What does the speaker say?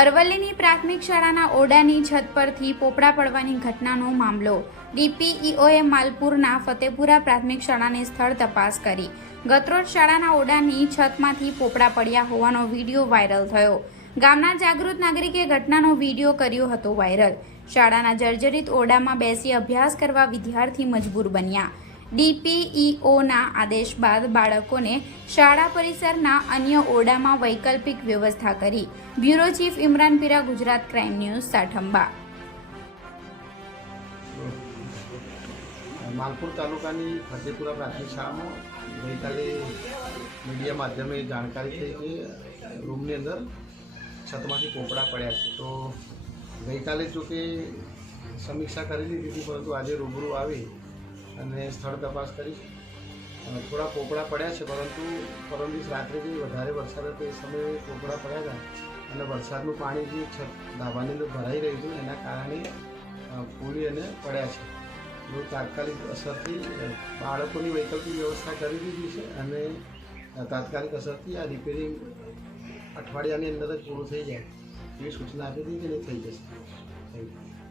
અરવલ્લીની પ્રાથમિક શાળાના ઓરડાની છત પરથી પોપડા પડવાની ઘટનાનો મામલો. ડીપીઈઓએ માલપુરના ફતેપુરા પ્રાથમિક શાળાની સ્થળ તપાસ કરી. ગતરોજ શાળાના ઓરડાની છતમાંથી પોપડા પડ્યા હોવાનો વીડિયો વાયરલ થયો. ગામના જાગૃત નાગરિકે ઘટનાનો વીડિયો કર્યો હતો વાયરલ. શાળાના જર્જરિત ઓરડામાં બેસી અભ્યાસ કરવા વિદ્યાર્થી મજબૂર બન્યા. ડીપીઈઓના આદેશ બાદ બાળકોને શાળા પરિસરના અન્ય ઓરડામાં વૈકલ્પિક વ્યવસ્થા કરી. Bureau chief Imran Pira, Gujarat crime news, Sathamba. Malpur તાલુકાની ફતેપુરા પ્રાથમિક શાળામાં ગઈકાલે મીડિયા માધ્યમે જાણકારી થઈ કે રૂમની અંદર છતમાંથી પોપડા પડ્યા છે. તો ગઈકાલે જો કે સમીક્ષા કરી લીધી હતી, પરંતુ આજે રૂબરૂ આવી. અને સ્થળ તપાસ કરી અ, થોડા પોપડા પડ્યા છે પરંતુ પરમ દિવસ રાત્રે જે વધારે વરસાદ હતો એ સમયે પોપડા પડ્યા હતા. અને વરસાદનું પાણી જે છત ધાબાની અંદર ભરાઈ રહ્યું હતું એના કારણે ફૂલી અને પડ્યા છે. બહુ તાત્કાલિક અસરથી બાળકોની વૈકલ્પિક વ્યવસ્થા કરી દીધી છે અને તાત્કાલિક અસરથી આ રિપેરિંગ અઠવાડિયાની અંદર જ પૂરું થઈ જાય. એવી સૂચના આપી દીધી અને થઈ જશે. Thank you